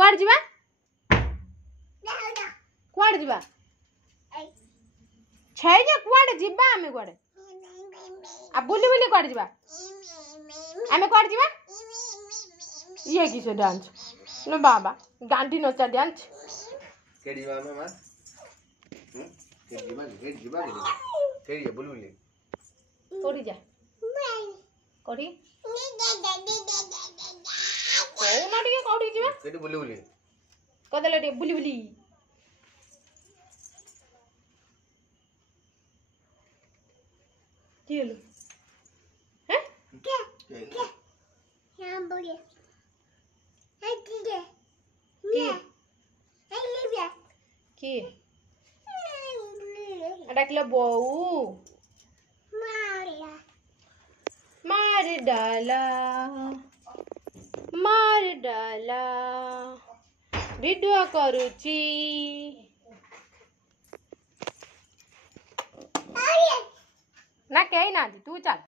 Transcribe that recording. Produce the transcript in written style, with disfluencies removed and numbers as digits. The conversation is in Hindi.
कुआड़ जीवा कुआड़ जीवा छई जे कुआड़ जीवा आमे कुआड़ आ बुली बुली कुआड़ जीवा आमे कुआड़ जीवा ये किसे डांस लो बाबा गांधी नचा डांस के जीवा मामा के जीवा के बुली बुली कोड़ी जा कोड़ी कोना टिके कोड़ी जीवा के बुली बुली कदले टे बुली बुली किलो हैं के यहाँ बोले है ठीक है की डाकला बहू मार डाला वीडियो करूची ना कहीं ना तू चल